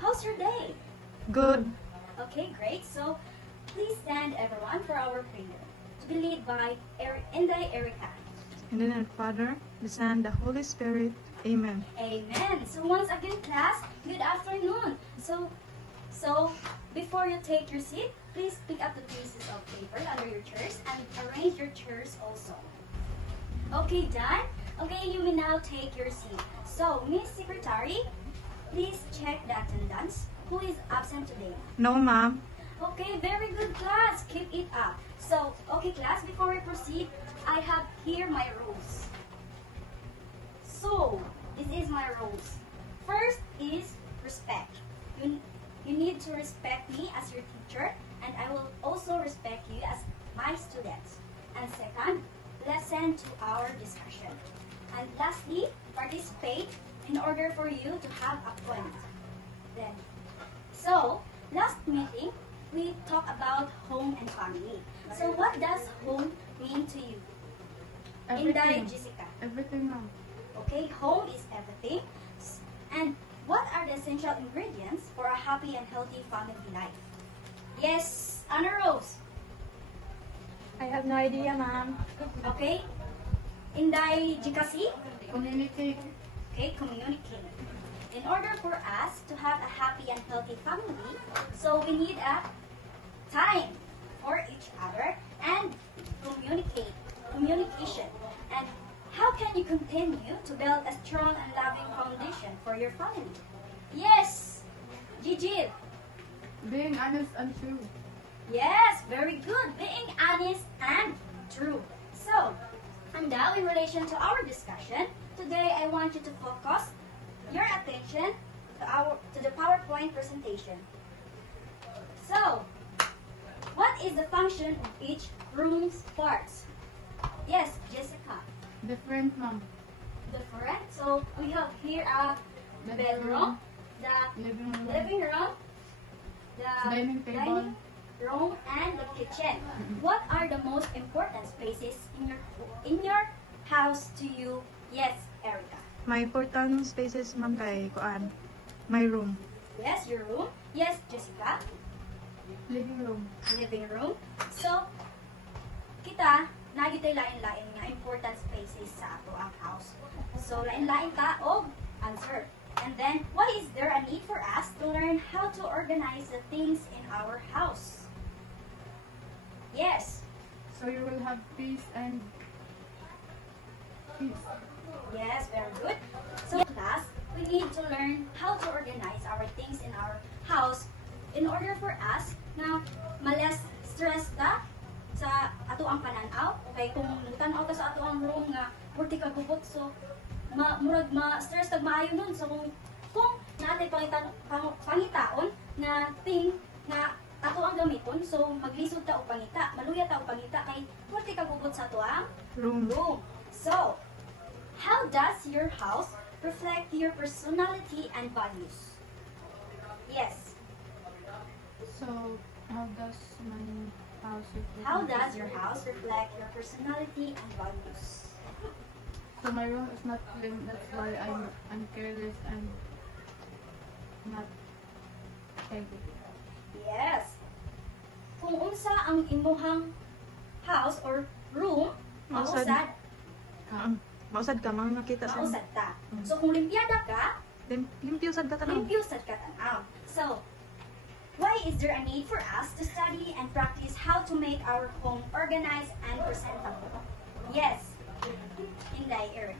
How's your day? Good. Okay, great. So, please stand everyone for our prayer to be led by Inday Erica. In the name of the Father, the Son, the Holy Spirit. Amen. Amen. So once again, class, good afternoon. So before you take your seat, please pick up the pieces of paper under your chairs and arrange your chairs also. Okay, done? Okay, you may now take your seat. So, Miss Secretary, please check the attendance. Who is absent today? No, ma'am. Okay, very good, class. Keep it up. So, okay, class, before we proceed, I have here my rules. So, this is my rules. First is respect. You need to respect me as your teacher, and I will also respect you as my students. And second, listen to our discussion. And lastly, participate in order for you to have a point. Then, so, last meeting, we talked about home and family. So, what does home mean to you? Inday, Jessica. Everything, ma'am. Okay, home is everything. And what are the essential ingredients for a happy and healthy family life? Yes, Anna Rose. I have no idea, ma'am. Okay. Inday, Jikasi. Communicate. Okay, communicate. In order for us to have a happy and healthy family, so we need a time for each other and communication. And how can you continue to build a strong and loving foundation for your family? Yes, Gigi. Being honest and true. Yes, very good. Being honest and true. So, and now in relation to our discussion, today I want you to focus your attention to the PowerPoint presentation. So, what is the function of each room's parts? Yes, Jessica. Different, ma'am. Different. So, we have here a bedroom, the living room, the Dining table. room, and the kitchen. What are the most important spaces in your house to you? Yes, Erica. My important spaces, ma'am, kay kuan. My room. Yes, your room. Yes, Jessica. Living room. Living room. So, kita, nagitay lain-lain nga important spaces sa ato ang house. So, lain-lain ka og answer. And then, why is there a need for us to learn how to organize the things in our house? Yes. So you will have peace and peace. Yes, very good. So, class, we need to learn how to organize our things in our house in order for us na maless stress ta sa ato ang pananaw. Okay, kung tanaw ta sa ato ang room nga purti ka gubot, so murag ma-stress tag maayo nun. So kung natin pangitaon na thing na ato ang gamiton, so maglisod ta og pangita, maluya ta og pangita kay purti ka gubot sa ato ang Room. So, how does your house reflect your personality and values? Yes. So, how does my house reflect? How does your house reflect your personality and values? So my room is not clean. That's why I'm careless and not heavy. Yes. Kung unsa ang imuhang house or room, Mausad. Mausad ka, mga makita sa mausad ta. So kung limpiada ka, limpyo sad ka tanong. limpyo sad ka tanaw. So, why is there a need for us to study and practice how to make our home organized and presentable? Yes. Inday,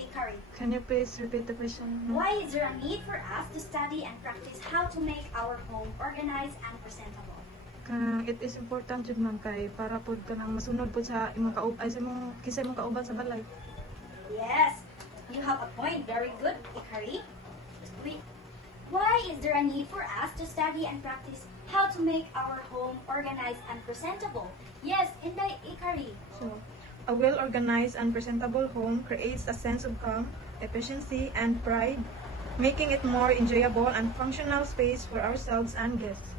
Ikari. Can you please repeat the question? Why is there a need for us to study and practice how to make our home organized and presentable? It is important jud man kay para pud ka nang masunod pud sa imong kaubay sa imong kisay imong kauban sa balay. Yes, you have a point. Very good, Ikari. Why is there a need for us to study and practice how to make our home organized and presentable? Yes, Inday, Ikari. So, a well-organized and presentable home creates a sense of calm, efficiency, and pride, making it more enjoyable and functional space for ourselves and guests.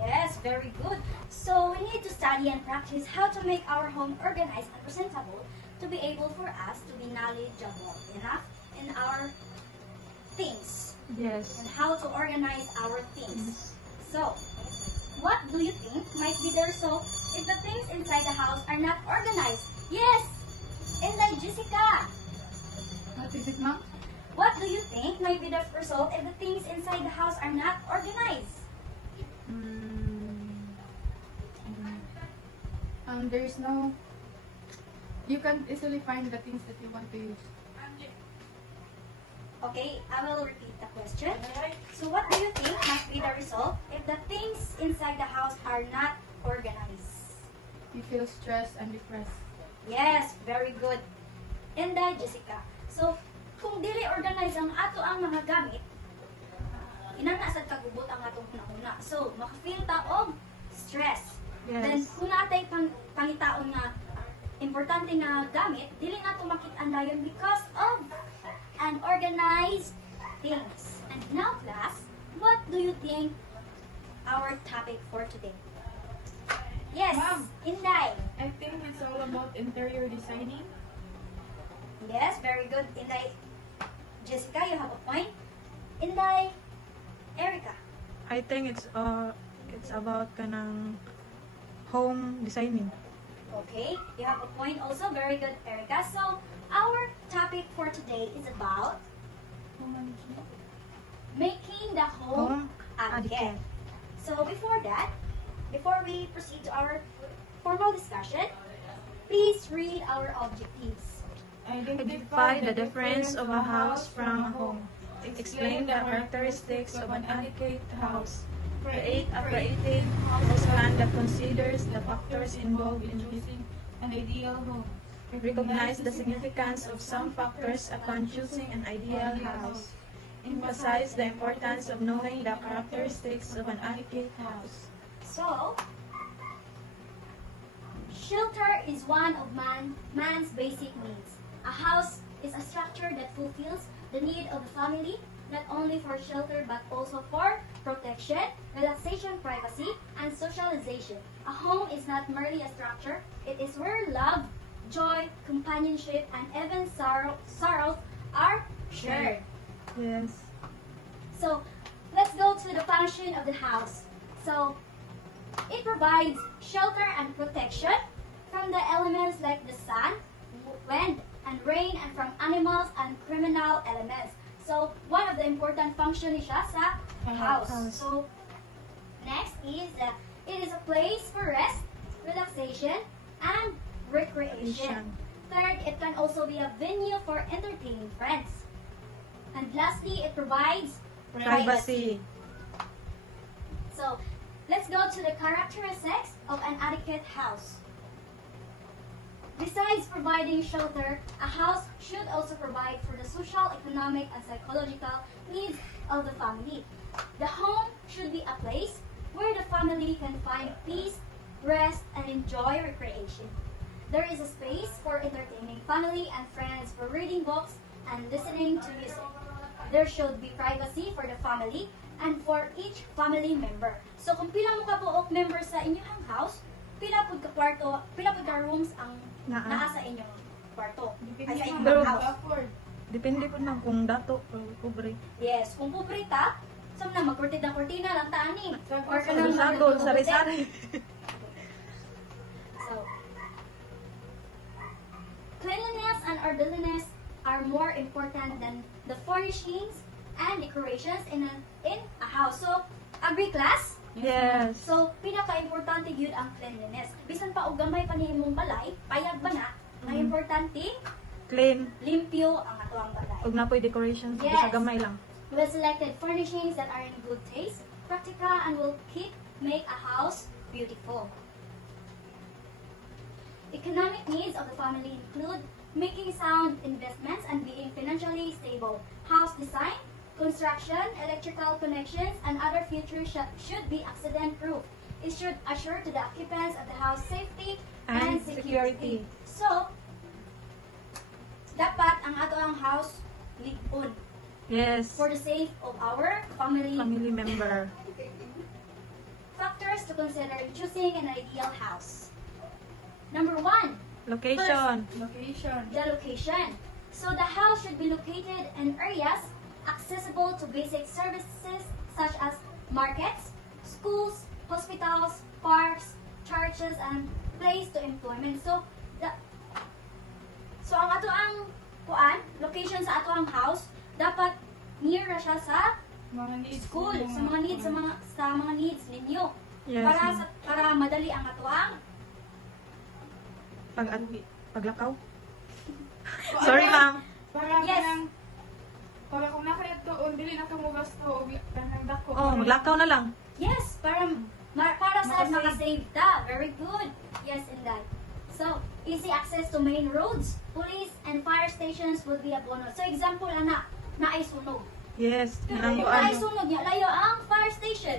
Yes, very good. So we need to study and practice how to make our home organized and presentable to be able for us to be knowledgeable enough in our things. Yes. and how to organize our things. So, what do you think might be the result if the things inside the house are not organized? Yes! Inday Jessica! What is it, ma'am? What do you think might be the result if the things inside the house are not organized? There is no. You can easily find the things that you want to use. Okay, I will repeat the question. So what do you think must be the result if the things inside the house are not organized? You feel stressed and depressed. Yes, very good. Inday Jessica. So, kung dili organize ang ato ang mga gamit, inana sa kagubot ang atong hunahuna. So, maka-feel ta og stress. Yes. Then, kung natay pangitaon nga importante nga gamit, dili na to makit-an dayon because of unorganized things. And now, class, what do you think our topic for today? Yes, Ma'am. Inday. I think it's all about interior designing. Yes, very good. Inday, Jessica, you have a point. Inday, Erica. I think it's about kanang home designing. Okay, you have a point also. Very good, Erica. So, our topic for today is about making the home Etiquette. etiquette. So, before that, before we proceed to our formal discussion, please read our objectives. Identify the difference of a house from a home. Explain the characteristics of an adequate house. Create a creative house plan that considers the factors involved in choosing an ideal home. Recognize the significance of some factors upon choosing an ideal house. Emphasize the importance of knowing the characteristics of an adequate house. So, shelter is one of man's basic needs. A house is a structure that fulfills the need of the family, not only for shelter but also for protection, relaxation, privacy, and socialization. A home is not merely a structure, it is where love, joy, companionship, and even sorrows are shared. Yes. So, let's go to the function of the house. So, it provides shelter and protection from the elements like the sun, wind, and rain, and from animals and criminal elements. So, one of the important functions is siya sa house. House. So, next is it is a place for rest, relaxation, and recreation. Third, it can also be a venue for entertaining friends. And lastly, it provides Privacy. So, let's go to the characteristics of an adequate house. Besides providing shelter, a house should also provide for the social, economic, and psychological needs of the family. The home should be a place where the family can find peace, rest, and enjoy recreation. There is a space for entertaining family and friends, for reading books and listening to music. There should be privacy for the family and for each family member. So kung pila mo ka buok member sa inyong house, pila pud ka kwarto, pila pud ka rooms ang naa sa inyong kwarto. Ay sa inyong Pero- house. Depende po na kung dato o kubre. Yes, kung pubrita, sa na magkurtid ng kurtina lang taani. Or ka Sa sagol, sari-sari. So, cleanliness and orderliness are more important than the furnishings and decorations in a house. So, agree class? Yes. So, pinaka-importante yun ang cleanliness. Bisan pa og gamay pa ni imong balay, payag ba na? Ang importante, Clean. limpyo ang ato ang balay. Huwag na po yung decorations. Yes. Sa gamay lang. Well selected furnishings that are in good taste, practical, and will make a house beautiful. Economic needs of the family include making sound investments and being financially stable. House design, construction, electrical connections, and other features should be accident-proof. It should assure to the occupants of the house safety and And security. security. So, dapat ang ato ang house ligon Yes. for the sake of our family. Family member. Factors to consider in choosing an ideal house. Number 1, Location. Location. the location. So the house should be located in areas accessible to basic services such as markets, schools, hospitals, parks, churches, and place to employment. So ang ato ang location sa ato ang house, dapat near na siya sa Mga needs. school, sa mga needs ninyo. Yes, ma'am. Para madali ang ato ang Paglakaw? Sorry, ma'am. Para para kung nakayat doon, dili na kumugas ko, kanang dako. Oh, maglakaw na lang. yes, para sa Makasave. makasave ta. Very good. Yes, Inday. So, easy access to main roads, police, and fire stations would be a bonus. So, example, naay sunog. Yes, Pero nang kung naay sunog niya, layo ang fire station.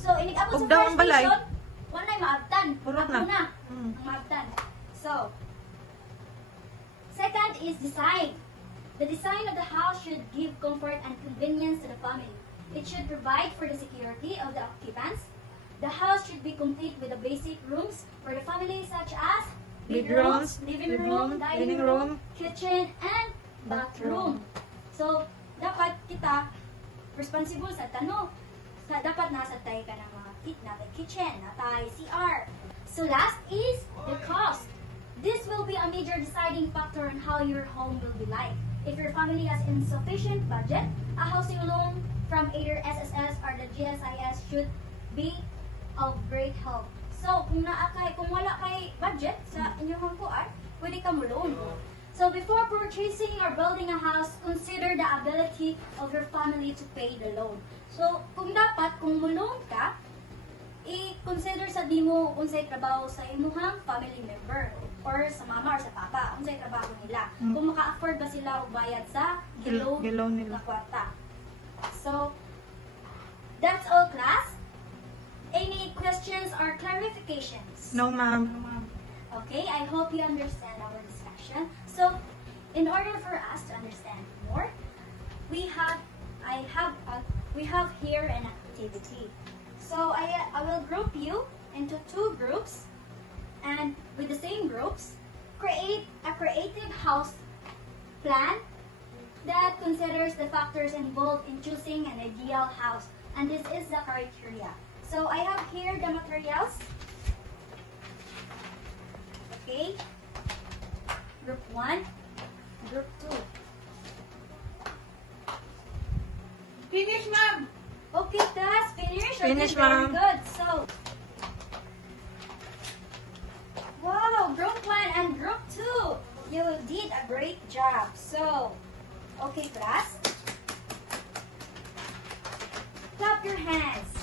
So, inigabot sa Ug daw fire ang balay. station, wala maabtan. Purot Ako na. na. Mm. Ang maabtan. So, second is design. The design of the house should give comfort and convenience to the family. It should provide for the security of the occupants. The house should be complete with the basic rooms for the family such as Bedrooms, living room, dining living room, room, kitchen, and bathroom. So, dapat kita responsible sa tanong. Dapat nasa tayo ka ng mga kitchen, natay CR. So, last is the cost. This will be a major deciding factor on how your home will be like. If your family has insufficient budget, a housing loan from either SSS or the GSIS should be of great help. So, kung wala kay budget sa inyong hangkuan, pwede ka mo loan. So, before purchasing or building a house, consider the ability of your family to pay the loan. So, kung mo loan ka, i-consider sa di mo unsay trabaho sa imuhang family member or sa mama or sa papa, unsay trabaho nila. Kung maka-afford ba sila og bayad sa Giloan nila. na kwarta. So, that's all, class. Any questions or clarifications? No, ma'am. Okay, I hope you understand our discussion. So, in order for us to understand more, we have here an activity. So I will group you into two groups, and with the same groups, create a creative house plan that considers the factors involved in choosing an ideal house. And this is the criteria. So I have here the materials. Okay. Group 1, Group 2. Finish, ma'am! Okay, class, finish. Finish, okay, ma'am. Very good. So, wow, Group 1 and Group 2, you did a great job. So, okay, class. Clap your hands.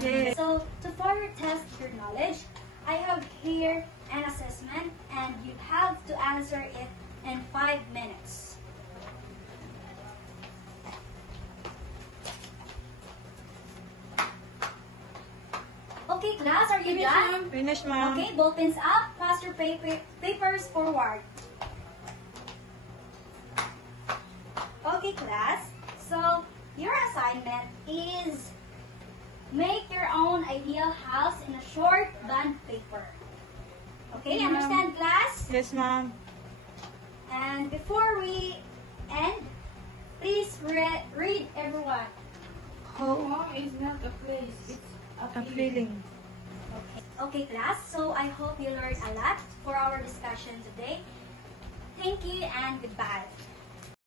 Yes. So, to further test your knowledge, I have here an assessment, and you have to answer it in 5 minutes. Okay, class, are you done? Finish, ma'am. Okay, ball pens up, pass your papers forward. Okay, class. So, your assignment is make your own ideal house in a short bond paper. Okay, Ma'am. understand, class? Yes, ma'am. And before we end, please read everyone. Home, Home is not a place, it's a feeling. Okay, class. So I hope you learned a lot for our discussion today. Thank you and goodbye.